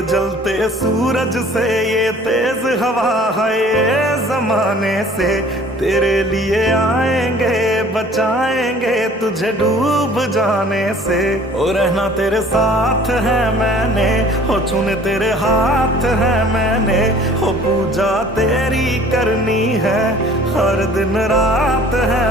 ये जलते सूरज से, ये तेज हवा है ये जमाने से, तेरे लिए आएंगे बचाएंगे तुझे डूब जाने से। ओ रहना तेरे साथ है मैंने, हो चुने तेरे हाथ है मैंने, हो पूजा तेरी करनी है हर दिन रात है